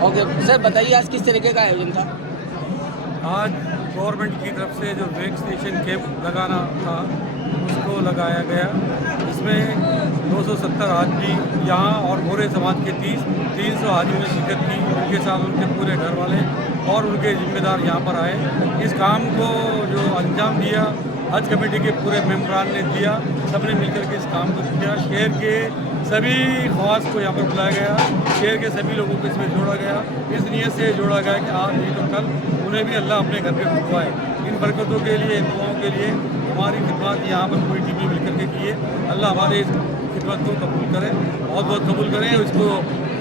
Okay sir, बताइए आज किस तरीके का आयोजन था? आज गवर्नमेंट की तरफ से जो वैक्सीनेशन कैंप लगाना था उसको लगाया गया। इसमें 270 आदमी यहाँ और पूरे समाज के 300 आदमियों ने शिरकत की। उनके साथ उनके पूरे घर वाले और उनके जिम्मेदार यहाँ पर आए। इस काम को जो अंजाम दिया हज कमेटी के पूरे मेंबरान ने दिया, सबने मिलकर के इस काम को किया। शहर के सभी ख्वास को यहाँ पर बुलाया गया, शहर के सभी लोगों को इसमें जोड़ा गया। इस नीयत से जोड़ा गया कि आज नहीं तो कल उन्हें भी अल्लाह अपने घर पे पहुँचवाए। इन बरकतों के लिए, इन दुआओं के लिए हमारी खिदमत यहाँ पर पूरी टीम मिल के की है। अल्लाह हमारे इस खिदमत को कबूल करे, बहुत बहुत कबूल करें। इसको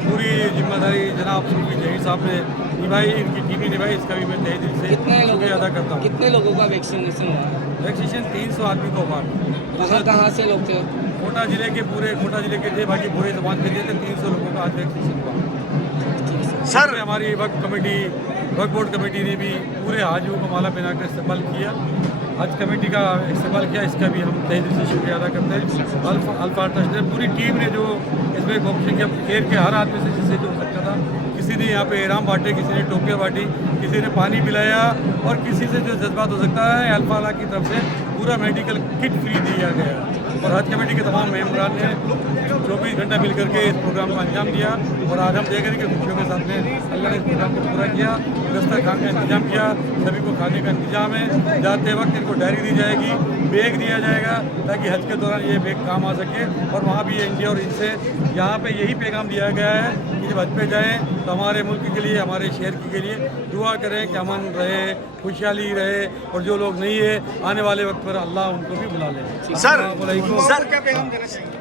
पूरी जिम्मेदारी जनाब सूफी जहीर साहब ने निभाई, इनकी टीम ही निभाई। इसका भी मैं तहे दिल से शुक्रिया अदा करता हूँ। कितने लोगों का वैक्सीनेशन हुआ? वैक्सीनेशन 300 आदमी को हुआ। कहाँ से लोग थे? कोटा जिले के थे, बाकी पूरे समाज के थे। 300 लोगों का आज वैक्सीनेशन हुआ। सर हमारी वक्फ बोर्ड कमेटी ने भी पूरे हाजियों को माला पहनाकर इस्तेमाल किया। हज कमेटी का इस्तेमाल किया, इसका भी हम तहे दिल से शुक्रिया अदा करते हैं। अल्फा ट्रस्ट ने, पूरी टीम ने जो इसमें कोशिश किया, शहर के हर आदमी से जिससे जो हो सकता था। किसी ने यहाँ पे इनाम बांटे, किसी ने टोपियाँ बांटी, किसी ने पानी पिलाया और किसी से जो जज्बात हो सकता है अल्फा की तरफ से पूरा मेडिकल किट फ्री दिया गया। और हज कमेटी के तमाम मेंबरान ने 24 घंटा मिल करके इस प्रोग्राम को अंजाम दिया। और आज हम देख रहे हैं कि खुशियों के साथ में अल्लाह ने इस प्रोग्राम को पूरा किया। दस्तरखान का इंतजाम किया, सभी को खाने का इंतजाम है। जाते वक्त इनको डायरी दी जाएगी, बैग दिया जाएगा ताकि हज के दौरान ये बैग काम आ सके। और वहाँ भी एनजीओ और इनसे यहाँ पे यही पैगाम दिया गया है कि जब हज पे जाएँ तो हमारे मुल्क के लिए, हमारे शहर के लिए दुआ करें कि अमन रहे, खुशहाली रहे। और जो लोग नहीं है आने वाले वक्त पर अल्लाह उनको भी बुला ले। सर क्या पैगाम देना चाहिए?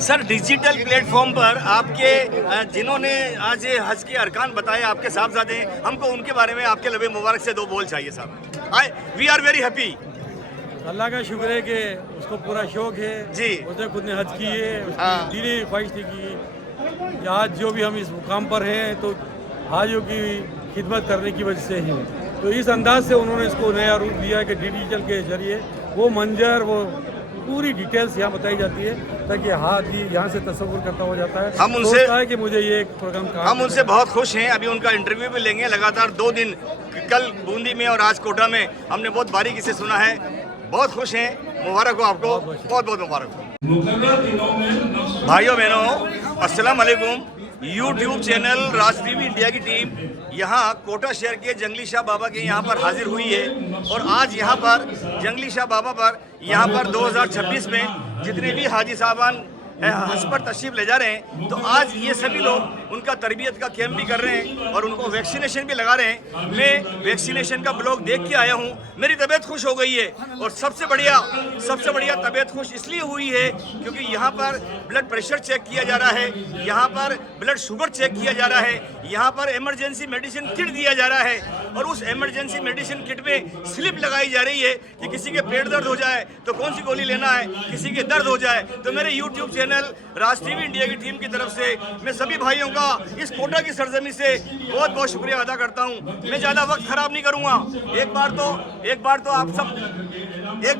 सर डिजिटल प्लेटफॉर्म पर आपके जिन्होंने आज हज के अरकान बताए, आपके साहबजादे, हमको उनके बारे में आपके लबे मुबारक से दो बोल चाहिए साहब। We are very happy. Allah का शुक्र है कि उसको पूरा शौक है जी, उसने खुद ने हज की है, हाँ। दीनी ख्वाहिश थी कि आज जो भी हम इस मुकाम पर हैं तो हाजियों की खिदमत करने की वजह से ही। तो इस अंदाज से उन्होंने इसको नया रूप दिया कि डिजिटल के जरिए वो मंजर, वो पूरी डिटेल्स यहाँ बताई जाती है ताकि हाथी यहाँ से तस्वीर करता हो जाता है। हम उनसे है कि मुझे ये एक प्रोग्राम का हम उनसे बहुत खुश हैं। अभी उनका इंटरव्यू भी लेंगे। लगातार 2 दिन, कल बूंदी में और आज कोटा में, हमने बहुत बारीकी से सुना है। बहुत खुश हैं। मुबारक हो आपको, बहुत बहुत मुबारक हो। भाइयों बहनों, अस्सलाम वालेकुम। YouTube channel Raj TV India की टीम यहाँ कोटा शहर के जंगली शाह बाबा के यहाँ पर हाजिर हुई है। और आज यहाँ पर जंगली शाह बाबा पर यहाँ पर 2026 में जितने भी हाजी साहबान हज पर तशरीफ ले जा रहे हैं, तो आज ये सभी लोग उनका तरबियत का कैंप भी कर रहे हैं और उनको वैक्सीनेशन भी लगा रहे हैं। मैं वैक्सीनेशन का ब्लॉग देख के आया हूँ, मेरी तबीयत खुश हो गई है। और सबसे बढ़िया तबीयत खुश इसलिए हुई है क्योंकि यहाँ पर ब्लड प्रेशर चेक किया जा रहा है, यहाँ पर ब्लड शुगर चेक किया जा रहा है, यहाँ पर इमरजेंसी मेडिसिन किट दिया जा रहा है। और उस इमरजेंसी मेडिसिन किट में स्लिप लगाई जा रही है कि किसी के पेट दर्द हो जाए तो कौन सी गोली लेना है, किसी के दर्द हो जाए तो मेरे YouTube channel Raj TV India की टीम की तरफ से मैं सभी भाइयों का इस कोटा की सरजमी से बहुत बहुत शुक्रिया अदा करता हूं। मैं ज़्यादा वक्त खराब नहीं करूंगा। एक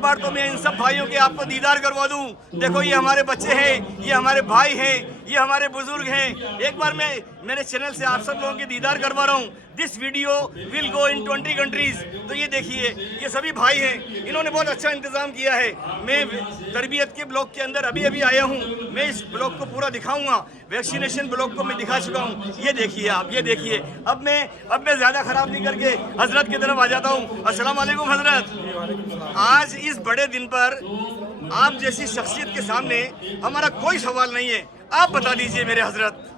बार तो मैं इन सब भाइयों के आपको दीदार करवा दूं। देखो, ये हमारे बच्चे हैं, ये हमारे भाई हैं, ये हमारे बुजुर्ग हैं। एक बार मैं मेरे चैनल से आप सब लोगों की दीदार करवा रहा हूँ। This video will go in 20 countries. तो ये देखिए, ये सभी भाई हैं, इन्होंने बहुत अच्छा इंतजाम किया है। मैं तरबियत के ब्लॉक के अंदर अभी आया हूँ, मैं इस ब्लॉक को पूरा दिखाऊंगा। वैक्सीनेशन ब्लॉक को मैं दिखा चुका हूँ। ये देखिए आप, ये देखिए। अब मैं ज़्यादा ख़राब नहीं करके हजरत की तरफ आ जाता हूँ। अस्सलाम वालेकुम हजरत। आज इस बड़े दिन पर आप जैसी शख्सियत के सामने हमारा कोई सवाल नहीं है। आप बता दीजिए मेरे हजरत,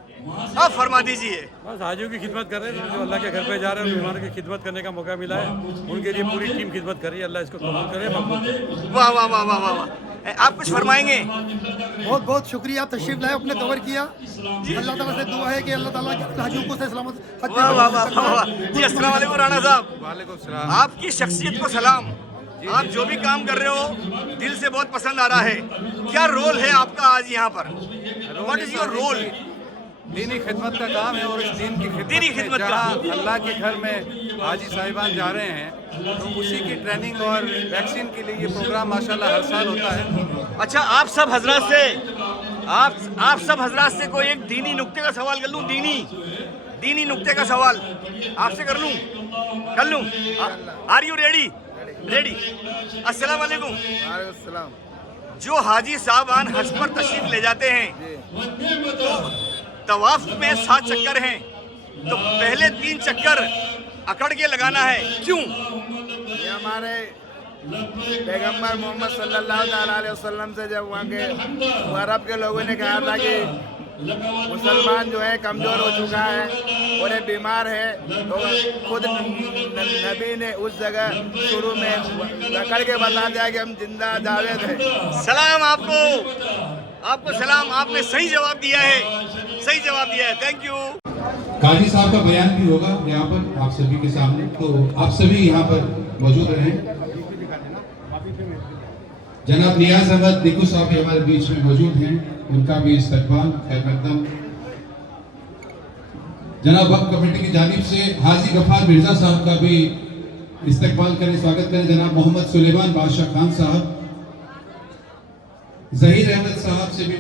आप फरमा दीजिए। बस हाजियों की खिदमत कर रहे हैं, जो अल्लाह के घर पे जा रहे हैं, मेहमानों की खिदमत करने का मौका मिला है, उनके लिए पूरी टीम खिदमत कर रही है। अल्लाह इसको कबूल करे, मकबूल करे। वाह वाह वाह वाह वाह। आप कुछ फरमाएंगे? बहुत बहुत शुक्रिया, आप तशरीफ लाए, अपने कवर किया। अल्लाह ताला से दुआ है कि अल्लाह ताला हाजियों को से सलामत। वाह वाह वाह वाह। जी अस्सलाम वालेकुम राणा साहब। वालेकुम सलाम। आपकी शख्सियत को सलाम। आप जो भी काम कर रहे हो दिल से बहुत पसंद आ रहा है। क्या रोल है आपका आज यहाँ पर? What is your role? दीनी खिदमत का काम है और इस दीनी खिदमत का जहाँ अल्लाह के घर में हाजी साहिबान जा रहे हैं तो उसी की ट्रेनिंग और वैक्सीन के लिए ये प्रोग्राम माशाल्लाह हर साल होता है। अच्छा, आप सब हजरत से आप सब हजरात से कोई एक दीनी नुक्ते का सवाल कर लूं, दीनी नुक्ते का सवाल आपसे कर लूं। Are you ready? अस्सलाम वालेकुम। जो हाजी साहबान हज पर तशरीफ ले जाते हैं तो तवाफ में 7 चक्कर हैं, तो पहले 3 चक्कर अकड़ के लगाना है, क्यों? ये हमारे पैगंबर मोहम्मद सल्लल्लाहु अलैहि वसल्लम से जब वहाँ के अरब के लोगों ने कहा था कि मुसलमान जो है कमज़ोर हो चुका है और ये बीमार है, तो खुद नबी ने उस जगह शुरू में रखड़ के बता दिया कि हम जिंदा जावेद हैं। सलाम आपको सलाम, आपने सही जवाब दिया है, थैंक यू। काजी साहब का बयान भी होगा यहाँ पर आप सभी के सामने, तो आप सभी यहाँ पर मौजूद रहें। जनाब नियाज अहमद दिकू साहब भी हमारे बीच में मौजूद हैं, उनका भी इस्तकबाल खैर मकदम। जनाब वक्फ कमेटी की जानिब से हाजी गफ्फार मिर्जा साहब का भी इस्तकबाल करें, स्वागत करें। जनाब मोहम्मद सुलेमान बादशाह खान साहब, जहीर अहमद साहब से भी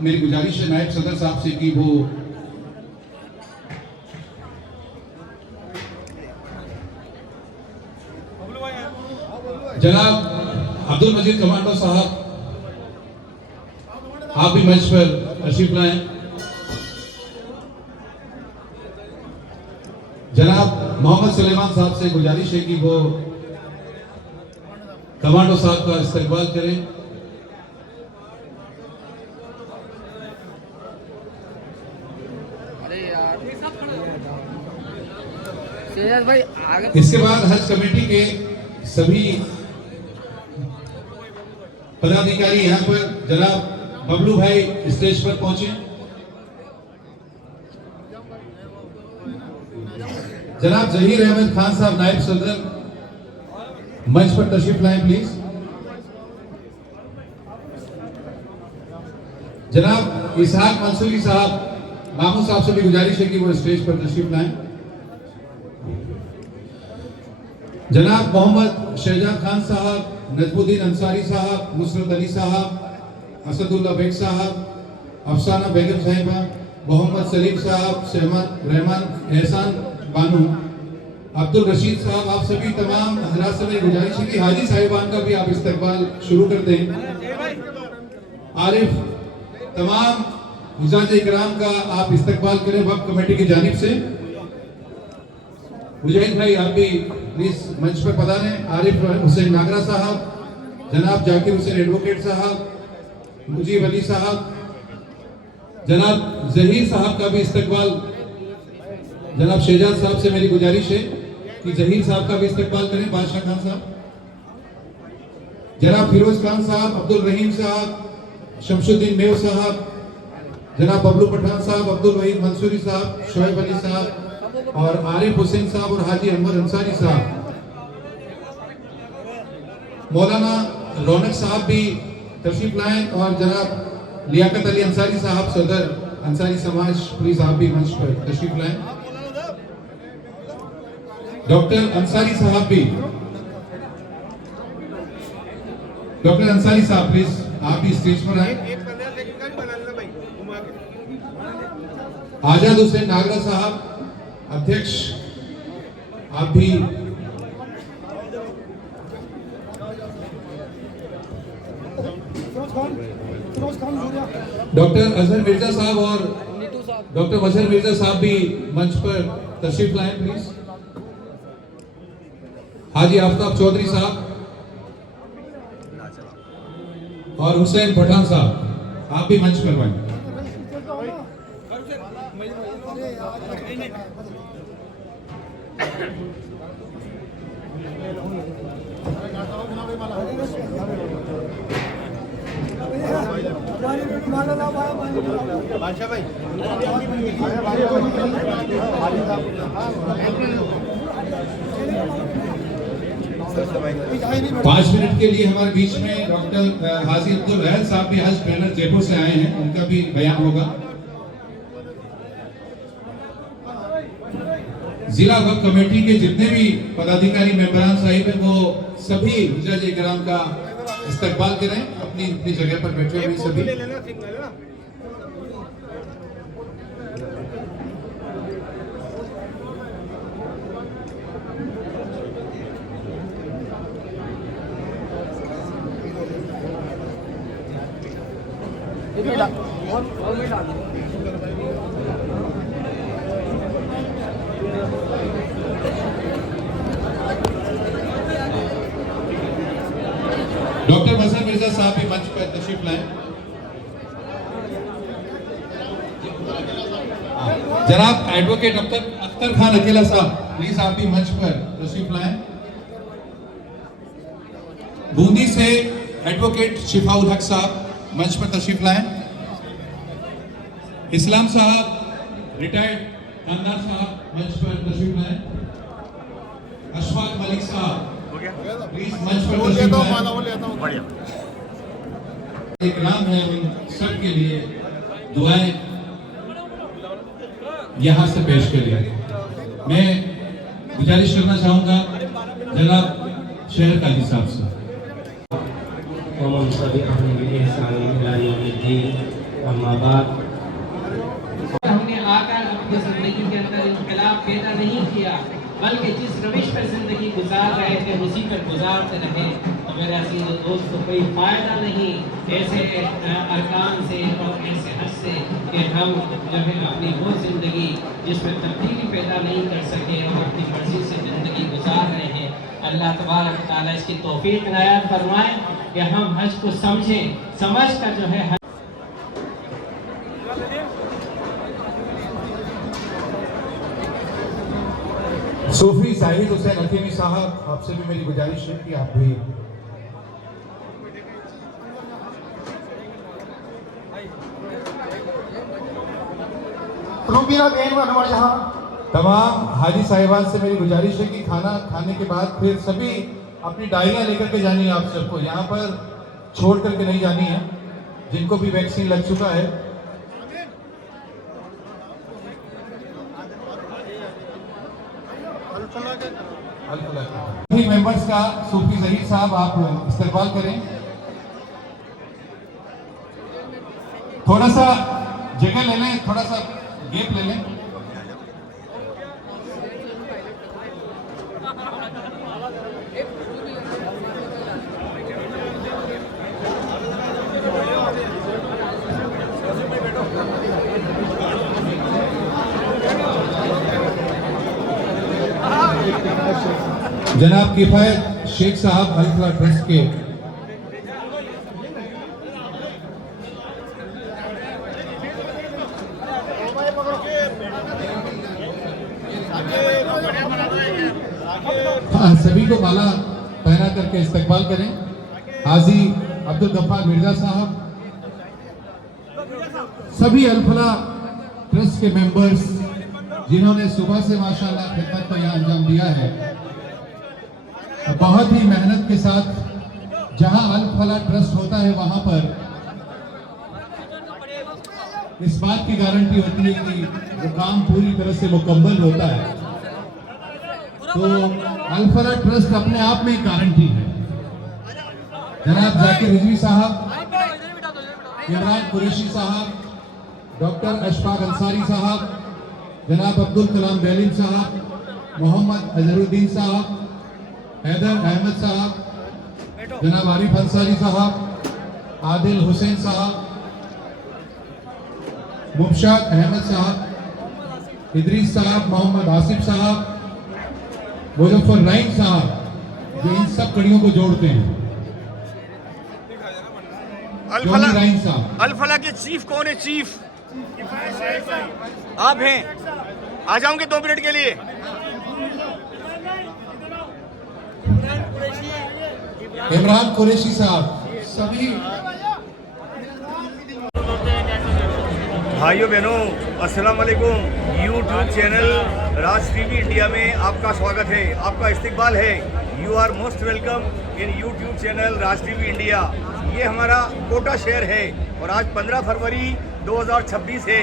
मेरी गुजारिश है नायब सदर साहब से कि वो जनाब अब्दुल मजीद कमांडो साहब आप भी मंच पर तशरीफ लाएं। जनाब मोहम्मद सुलेमान साहब से गुजारिश है कि वो कमांडो साहब का इस्तकबाल करें। भाई आगे। इसके बाद हज कमेटी के सभी पदाधिकारी यहाँ पर, जनाब बबलू भाई स्टेज पर पहुंचे। जनाब जहीर अहमद खान साहब नायब सदर मंच पर तशरीफ लाएं प्लीज। जनाब इसहाक मंसूरी साहब मामू साहब से भी गुजारिश है कि वो स्टेज पर तशरीफ लाएं। जनाब मोहम्मद शहजाद खान साहब, नजमुद्दीन अंसारी साहब, नुसरत अली साहब, असदुल्ला बेग साहब, अफसाना बेगम साहिबा, मोहम्मद सलीम साहब, सहमद रहमान एहसान बानू, अब्दुल रशीद साहब, आप सभी तमाम हजरात से मेरी गुजारिश है कि हाजी साहिबान का भी आप इस्तकबाल शुरू कर दें। आरिफ तमाम हुज़ात इकराम का आप इस्तकबाल करें वक्फ कमेटी की जानिब से। मुजाहिद भाई आप भी प्लीज मंच पर पधारें। आरिफ हुसैन नागरा साहब, जनाब जाकिर हुसैन एडवोकेट साहब, मुजीब अली साहब, जनाब जहीर साहब का भी इस्तकबाल। जनाब शहजाद साहब से मेरी गुजारिश है कि जहीर साहब का भी इस्तकबाल करें। बादशाह खान साहब, जनाब फिरोज खान साहब, अब्दुल रहीम साहब, शमशुद्दीन मेव साहब, जनाब बबलू पठान साहब, अब्दुल वहीद मंसूरी साहब, शोएब अली साहब और आरिफ हुसैन साहब और हाजी अहमद अंसारी साहब। मौलाना रौनक साहब भी तशरीफ लाएं और जनाब लियाकत अली अंसारी साहब सदर अंसारी समाज प्लीज आप भी मंच पर तशरीफ लाएं। डॉक्टर अंसारी साहब भी, डॉक्टर अंसारी साहब प्लीज आप भी स्टेज पर आए। आजाद हुसैन नागरा साहब अध्यक्ष आप भी। डॉक्टर अजहर मिर्जा साहब और डॉक्टर मजहर मिर्जा साहब भी मंच पर तशरीफ लाएं प्लीज। हाजी आफ्ताब चौधरी साहब और हुसैन पठान साहब आप भी मंच पर आए। बादशाह भाई 5 मिनट के लिए हमारे बीच में डॉक्टर हाजी अब्दुल रहल साहब भी हज ट्रेनर जयपुर से आए हैं, उनका भी बयान होगा। जिला वक्फ कमेटी के जितने भी पदाधिकारी मेंबरान साहिब हैं वो सभी हुज्जाज इकराम का इस्तकबाल करें। अपनी अपनी जगह पर बैठे हुए सभी। डॉक्टर मजहर मिर्जा साहब भी मंच पर तशरीफ लाएं। जनाब एडवोकेट अख्तर खान अकेला साहब प्लीज आप भी मंच पर तशरीफ लाएं। बूंदी से एडवोकेट शिफाउल हक साहब मंच पर तशरीफ लाएं। इस्लाम साहब रिटायर्ड थानेदार साहब मंच पर तशरीफ लाएं। अशफाक मलिक साहब प्लीज मंच पर तशरीफ लाएं। एक नाम है उन सब के लिए दुआएं यहाँ से पेश करिए। मैं गुजारिश करना चाहूंगा जनाब शहर काजी साहब से। हमने आकर अपनी जिंदगी के अंदर इनकलाब पैदा नहीं किया, बल्कि जिस रविश पर जिंदगी गुजार रहे थे उसी पर गुजारते रहे। तो मेरे अजीज दोस्तों, कोई फायदा नहीं ऐसे अरकान से और ऐसे हद से कि हम जो है अपनी वो जिंदगी जिसमें तब्दीली पैदा नहीं कर सके और अपनी मर्जी से जिंदगी गुजार रहे हैं। अल्लाह तबारक व तआला इसकी तौफीक इनायत फरमाए कि हम हज को समझें, समझ कर जो है सूफी जाहिद हुसैन हकीमी साहब, आपसे भी मेरी गुजारिश है कि आप भी तमाम हाजी साहिबान से मेरी गुजारिश है कि खाना खाने के बाद फिर सभी अपनी डायरियां लेकर के जानी है। आप सबको यहाँ पर छोड़ करके नहीं जानी है। जिनको भी वैक्सीन लग चुका है मेंबर्स का सूफी जहीर साहब आप इस्तेमाल करें। थोड़ा सा जगह ले लें, थोड़ा सा गैप ले लें। जनाब किफायत शेख साहब अल्फला ट्रस्ट के सभी को माला पहना करके इस्तकबाल करें। हाजी अब्दुल गफ्फार मिर्जा साहब, सभी अल्फला ट्रस्ट के मेंबर्स जिन्होंने सुबह से माशाल्लाह खिदमत को यहाँ अंजाम दिया है, बहुत ही मेहनत के साथ। जहां अल्फला ट्रस्ट होता है वहां पर इस बात की गारंटी होती है कि वो काम पूरी तरह से मुकम्मल होता है। तो अल्फला ट्रस्ट अपने आप में एक गारंटी है। जनाब जाकिर रिजवी साहब, इमरान कुरैशी साहब, डॉक्टर अशफाक अंसारी साहब, जनाब अब्दुल कलाम बेलीम साहब, मोहम्मद अजहरुद्दीन साहब, हैदर अहमद साहब, जनाब आरिफ अंसारी साहब, आदिल हुसैन साहब, मुबशार अहमद साहब, इदरीस साहब, मोहम्मद आसिफ साहब, मुजफ्फर रहीम साहब, जो इन सब कड़ियों को जोड़ते हैं। अल्फला के चीफ कौन है? चीफ आप हैं। आ जाऊंगे 2 मिनट के लिए। इमरान कुरैशी साहब, सभी भाइयों बहनों, अस्सलाम वालेकुम। YouTube channel Raj TV India में आपका स्वागत है, आपका इस्तकबाल है। You are most welcome in YouTube channel Raj TV India. ये हमारा कोटा शहर है और आज 15 फरवरी 2026 है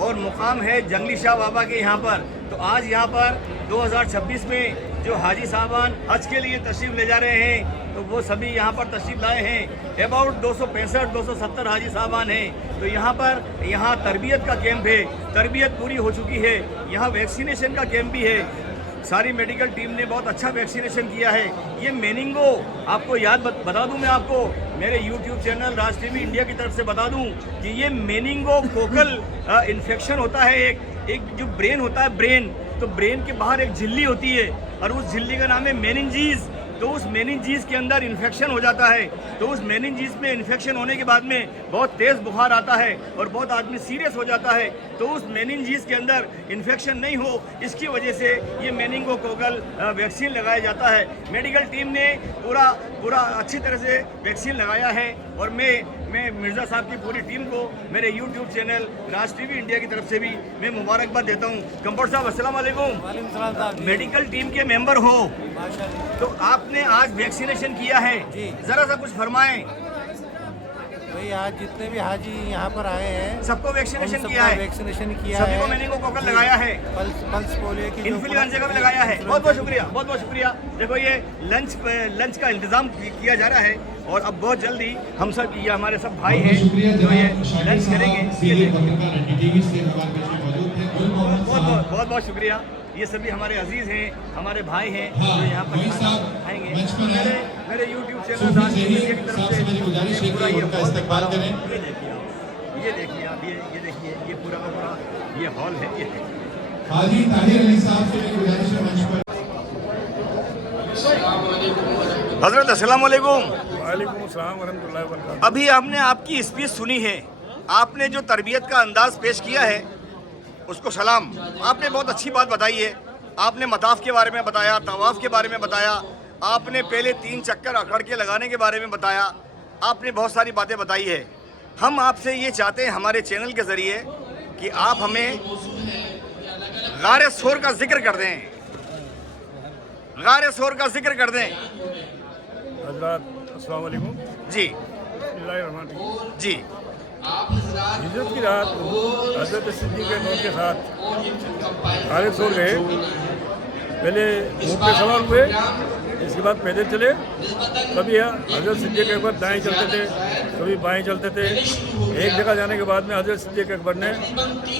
और मुकाम है जंगली शाह बाबा के यहाँ पर। तो आज यहाँ पर 2026 में जो हाजी साहबान हज के लिए तशरीफ़ ले जा रहे हैं, तो वो सभी यहाँ पर तशरीफ लाए हैं। अबाउट 265-270 हाजी साहबान हैं। तो यहाँ तरबियत का कैंप है, तरबियत पूरी हो चुकी है। यहाँ वैक्सीनेशन का कैंप भी है। सारी मेडिकल टीम ने बहुत अच्छा वैक्सीनेशन किया है। ये मेनिंगो आपको याद बता दूं, मैं आपको मेरे YouTube channel Raj TV India की तरफ से बता दूं कि ये मेनिंगो कोकल इन्फेक्शन होता है। एक जो ब्रेन होता है, तो ब्रेन के बाहर एक झिल्ली होती है और उस झिल्ली का नाम है मेनिंजीज। तो उस मेनिंजीज के अंदर इन्फेक्शन हो जाता है। तो उस मेनिंजीज में इन्फेक्शन होने के बाद में बहुत तेज़ बुखार आता है और बहुत आदमी सीरियस हो जाता है। तो उस मेनिंजीज के अंदर इन्फेक्शन नहीं हो, इसकी वजह से ये मेनिंगोकोकल वैक्सीन लगाया जाता है। मेडिकल टीम ने पूरा अच्छी तरह से वैक्सीन लगाया है और मैं मिर्ज़ा साहब की पूरी टीम को मेरे YouTube channel Raj TV India की तरफ से भी मैं मुबारकबाद देता हूँ। कंपाउंडर साहब अस्सलाम वालेकुम। मेडिकल टीम के मेंबर हो, तो आपने आज वैक्सीनेशन किया है, जरा सा कुछ फरमाएं। भाई आज जितने भी हाजी यहाँ पर आए हैं सबको वैक्सीनेशन किया है, वैक्सीनेशन किया सभी है, को मेनिंगोकोकल लगाया है, पल्स पोलियो की इन्फ्लुएंजा का भी लगाया है। बहुत बहुत शुक्रिया, बहुत बहुत शुक्रिया। देखो ये लंच का इंतजाम किया जा रहा है और अब बहुत जल्दी हम सब, ये हमारे सब भाई हैं जो ये लंच करेंगे। बहुत बहुत शुक्रिया। ये सभी हमारे अजीज हैं, हमारे भाई हैं जो यहाँ पर आएंगे। मेरे YouTube चैनल राज टीवी की तरफ से पूरा ये हॉल इस्तेमाल करें। ये देखिए आप, ये देखिए, ये पूरा का पूरा ये हॉल है। ये हाजी ताहिर अली साहब से गुजारिश है मंच पर। हजरत अस्सलाम वालेकुम। वालेकुम अस्सलाम वरहमतुल्लाहि वबरकातुहू। अभी हमने आपकी स्पीच सुनी है, आपने जो तरबियत का अंदाज पेश किया है उसको सलाम। आपने बहुत अच्छी बात बताई है। आपने मताफ के बारे में बताया, तवाफ के बारे में बताया, आपने पहले 3 चक्कर अखड़ के लगाने के बारे में बताया, आपने बहुत सारी बातें बताई है। हम आपसे ये चाहते हैं हमारे चैनल के ज़रिए कि आप हमें गारे सोर का जिक्र कर दें, गारे सोर का जिक्र कर दें। हज़रात अस्सलाम वालेकुम जी जी। हिजरत की रात हज़रत सिद्दीक़ के दौर के साथ गारे सोर गए। पहले ऊँट पे सवार हुए, इसके बाद पैदल चले। कभी हज़रत सिद्दीक़ अकबर दाएं चलते थे, कभी बाएं चलते थे। एक जगह जाने के बाद में हज़रत सिद्दीक़ अकबर ने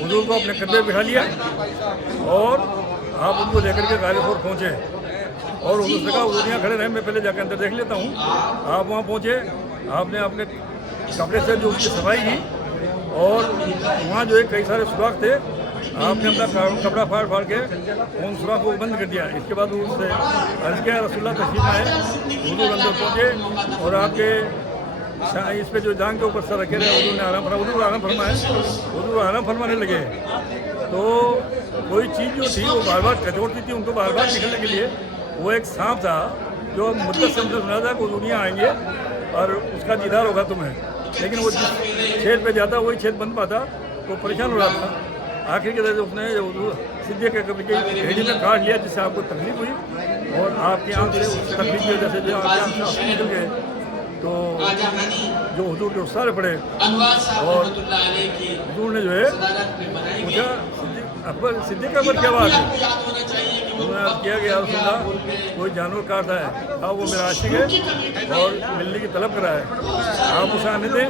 हुजूर को अपने कंधे बिठा लिया और आप उनको लेकर के गारे सोर पहुँचे और उसने कहा हुजूर यहाँ खड़े रहे, मैं पहले जाकर अंदर देख लेता हूँ। आप वहाँ पहुँचे, आपने अपने कपड़े से जो उसकी सफाई की और वहाँ जो है कई सारे सुराख थे, आपने अपना कपड़ा फाड़ के उन सुराख को बंद कर दिया। इसके बाद उससे अर्ज़ किया रसूलुल्लाह तशरीफ़ आए। हुजूर अंदर पहुँचे और आपके इस पे जो जान के ऊपर सर रखे रहे, हुजूर ने आराम फरमा, हुजूर आराम फरमाए, हुजूर आराम फरमाने लगे। तो कोई चीज़ जो थी वो बार बार कचोड़ती थी उनको बार बार निकलने के लिए। वो एक सांप था जो मुद्दत से मुझे सुना था कि दुनिया आएंगे और उसका दीदार होगा तुम्हें, लेकिन वो जिस छेद पे जाता वही छेद बन पाता, तो परेशान हो रहा था। आखिर के दर्जे उसने सिद्दीक़ अकबर की हेडी में काट लिया, जिससे आपको तकलीफ हुई और आपकी आँख से उस तकलीफ की वजह से जो आपकी आँख से निकल गए, तो जो हुजूर के उस्ताद पड़े और हुजूर ने जो है पूछा सिद्दीक़ अकबर क्या बात है। उन्होंने अर्ज़ किया कि या रसूलल्लाह कोई जानवर काटता है, अब वो मेरा आशिक है और मिलने की तलब कर रहा है, आप उसे आने दें।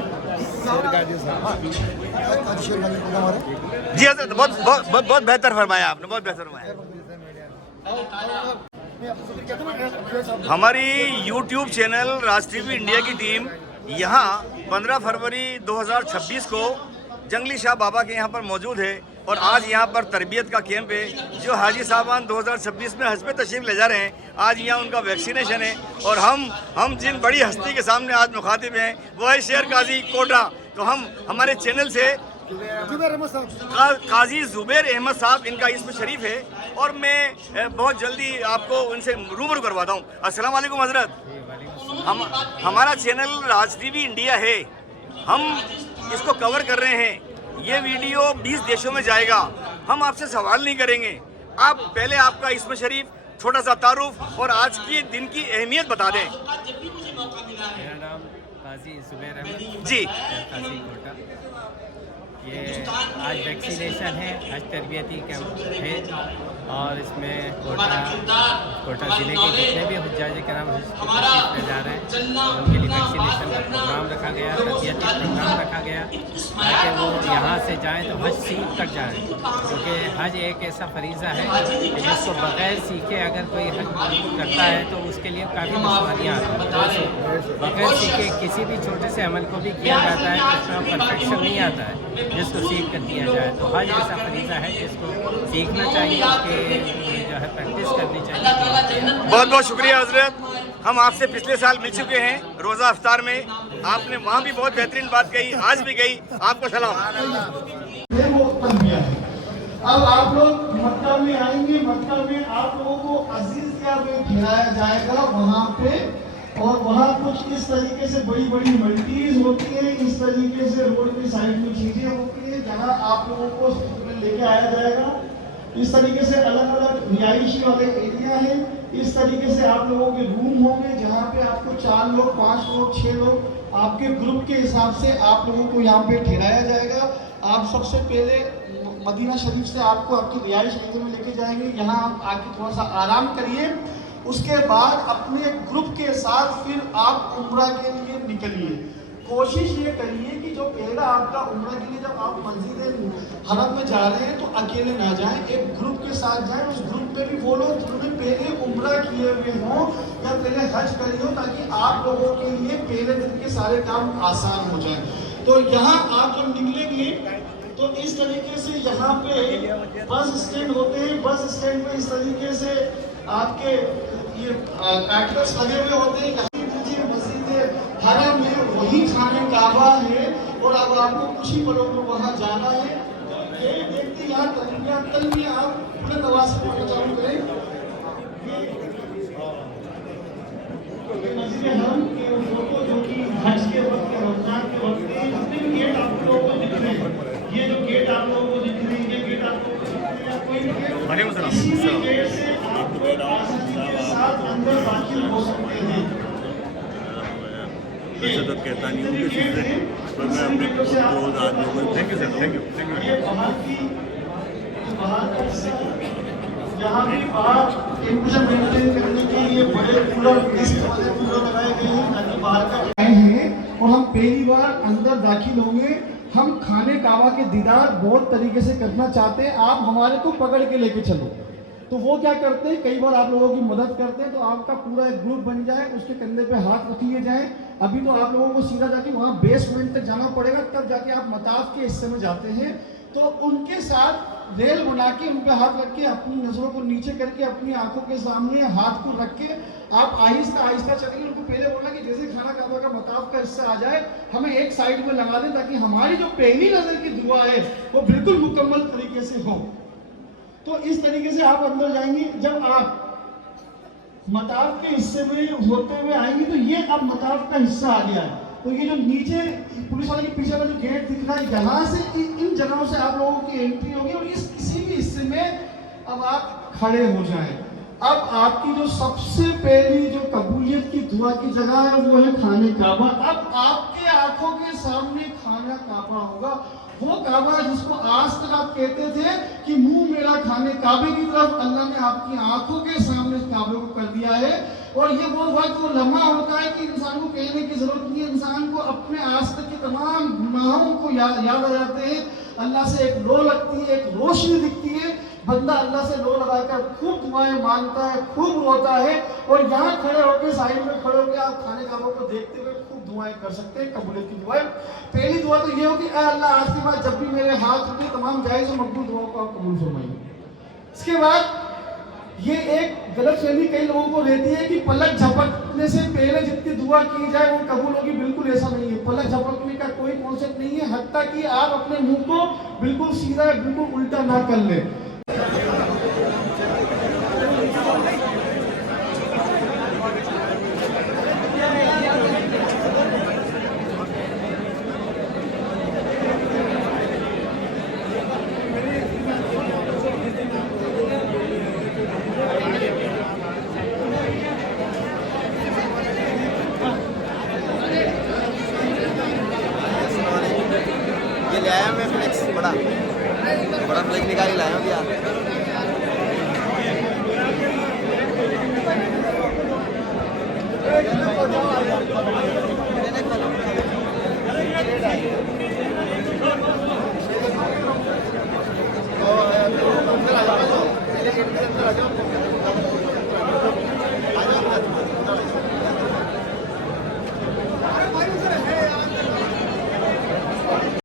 जी हज़रत, बहुत बेहतर फरमाया आपने, बहुत बेहतर फरमाया। हमारी YouTube channel Raj TV India की टीम यहाँ 15 फरवरी 2026 को जंगली शाह बाबा के यहाँ पर मौजूद है और आज यहाँ पर तरबियत का कैंप है। जो हाजी साहबान 2026 में हज पे तशरीफ़ ले जा रहे हैं, आज यहाँ उनका वैक्सीनेशन है और हम जिन बड़ी हस्ती के सामने आज मुखातिब हैं वो है शेर काजी कोटा। तो हम हमारे चैनल से काजी ज़ुबैर अहमद साहब, इनका इसम शरीफ है और मैं बहुत जल्दी आपको उनसे रूबरू करवाता हूँ। अस्सलाम वालेकुम हज़रत। हमारा चैनल राज टीवी इंडिया है, हम इसको कवर कर रहे हैं। ये वीडियो 20 देशों में जाएगा। हम आपसे सवाल नहीं करेंगे, आप पहले आपका इसम शरीफ, छोटा सा तारुफ और आज की दिन की अहमियत बता दें। मेरा नाम काजी ज़ुबैर अहमद जी। काजी कोटा। ये आज वैक्सीनेशन है, हज तरबियती कैंप है और इसमें कोटा ज़िले के जितने भी हुज्जाज कराम हज तशरीफ़ में जा रहे हैं उनके लिए वैक्सीनेशन का प्रोग्राम रखा गया, तरबियती प्रोग्राम रखा गया ताकि वो यहाँ से जाएँ तो हज सीख कर जाएँ, क्योंकि हज एक ऐसा फरीज़ा है कि जिसको बग़ैर सीखे अगर कोई हज करता है तो उसके लिए काफ़ी दुश्वारियाँ आती हैं। बग़ैर सीखे किसी भी छोटे से अमल को भी किया जाता है तो उसमें परफेक्शन नहीं आता है जिसको सीख कर किया जाए। तो हज ऐसा फरीज़ा है जिसको सीखना चाहिए, उसके जो है प्रैक्टिस करनी चाहिए। बहुत बहुत शुक्रिया हजरत। हम आपसे पिछले साल मिल चुके हैं रोज़ा अफ्तार में, आपने वहाँ भी बहुत बेहतरीन बात कही, आज भी कही, आपको सलाम। अब आप लोग मक्का में आएंगे, मक्का में आप लोगों को अजीजिया में खिलाया जाएगा वहाँ पे, और वहाँ कुछ इस तरीके से बड़ी बड़ी मल्टीज होती है, इस तरीके से रोड की साइड में चीजें होती है जहाँ आप लोगों को लेके आया जाएगा। इस तरीके से अलग अलग रिहायशी वाले एरिया है, इस तरीके से आप लोगों के रूम होंगे जहाँ पे आपको 4 लोग 5 लोग 6 लोग आपके ग्रुप के हिसाब से आप लोगों को यहाँ पे ठहराया जाएगा। आप सबसे पहले मदीना शरीफ से आपको आपकी रिहाइश एरिया में लेके जाएंगे, यहाँ आप आके थोड़ा सा आराम करिए, उसके बाद अपने ग्रुप के साथ फिर आप उम्रा के लिए निकलिए। कोशिश ये करिए कि जो पहला आपका उम्रा के लिए जब आप मस्जिद हरम में जा रहे हैं तो अकेले ना जाएं, एक ग्रुप के साथ जाएं। उस ग्रुप में भी वो लोग जिन्होंने पहले उम्रा किए हुए हों या पहले हज करी हो, ताकि आप लोगों के लिए पहले दिन के सारे काम आसान हो जाए। तो यहाँ आप जब निकलेंगे तो इस तरीके से यहाँ पे बस स्टैंड होते हैं, बस स्टैंड पे इस तरीके से आपके ये कैक्टस लगे हुए होते हैं। मस्जिद हरम है, वही खाने काबा है, और अब आपको कुछ ही पलों में वहाँ जाना है। ये देखते यहाँ तलबिया आप पूरे नवाज से पढ़ना चालू करें। मस्जिद हरम के फोटो जो कि हज के वक्त रमजान के वक्त जितने भी गेट आप लोगों को दिख रहे हैं, ये जो गेट आप लोगों को दिख रहे हैं, ये गेट आप लोगों को दिख रहे हैं, कोई भी किसी भी गेट से आप लोग आसानी के साथ अंदर दाखिल हो सकते हैं। वैसे तो कहता नहीं हूँ किसी से, पर मैं अपने क्लोज आदमियों को thank you sir, thank you. ये बाहर का यहाँ भी बाहर टेम्परेचर मेंटेन करने के लिए बड़े कूलर लिस्ट वाले कूलर लगाए गए हैं ताकि बाहर का आए हैं, और हम पहली बार अंदर दाखिल होंगे। हम खाने काबा के दीदार बहुत तरीके से करना चाहते हैं, आप हमारे को पकड़ के लेके चलो। तो वो क्या करते हैं, कई बार आप लोगों की मदद करते हैं, तो आपका पूरा एक ग्रुप बन जाए, उसके कंधे पे हाथ रख लिए जाए। अभी तो आप लोगों को सीधा जाके वहाँ बेसमेंट तक जाना पड़ेगा, तब जाके आप मताफ के हिस्से में जाते हैं। तो उनके साथ रेल बना के उन पे हाथ रख के अपनी नजरों को नीचे करके अपनी आंखों के सामने हाथ को रख के आप आहिस्ता आहिस्ता चलेंगे। उनको पहले बोलना कि जैसे खाना काबा का मताफ का हिस्सा आ जाए हमें एक साइड में लगा दें, ताकि हमारी जो पहली नजर की दुआ है वो बिल्कुल मुकम्मल तरीके से हो। तो इस तरीके से आप अंदर जाएंगे। जब आप मताफ के हिस्से में होते हुए आएंगे तो ये अब मताफ का हिस्सा आ गया है। तो ये जो नीचे पुलिस वाले के पीछे का जो गेट दिख रहा है, यहाँ से इन जगहों से आप लोगों की एंट्री होगी, और इस किसी भी हिस्से में अब आप खड़े हो जाएं। अब आपकी जो सबसे पहली जो कबूलियत की दुआ की जगह है वो है खाने काबा। अब आपके आंखों के सामने खाना काबा होगा, वो काबा जिसको आज तक आप कहते थे कि मुंह मेरा खाने काबे की तरफ, अल्लाह ने आपकी आंखों के सामने काबे को कर दिया है। और ये वो वक्त वो लम्हा होता है कि इंसान को कहने की जरूरत नहीं है, इंसान को अपने आज तक के तमाम गुनाहों को याद आ जाते हैं। अल्लाह से एक लो लगती है, एक रोशनी दिखती है, बंदा अल्लाह से लो लगाकर खूब दुआएं मांगता है, खूब रोता है। और यहाँ खड़े होकर साइड में खड़े होकर आप खाने काबा को देखते हुए खूब दुआएं कर सकते हैं, कबूलियत की दुआएं। पहली दुआ तो ये होगी, ऐ अल्लाह आज के बाद जब भी मेरे हाथ उठे तमाम जायज़ और मकबूल दुआओं को आप कबूल फरमाइए। इसके बाद ये एक गलतफहमी कई लोगों को रहती है कि पलक झपकने से पहले जितनी दुआ की जाए वो कबूल होगी। बिल्कुल ऐसा नहीं है, पलक झपकने का कोई कॉन्सेप्ट नहीं है, हत्ता कि आप अपने मुंह को बिल्कुल सीधा बिल्कुल उल्टा ना कर लें। ये लाया मैं फ्लेक्स दिया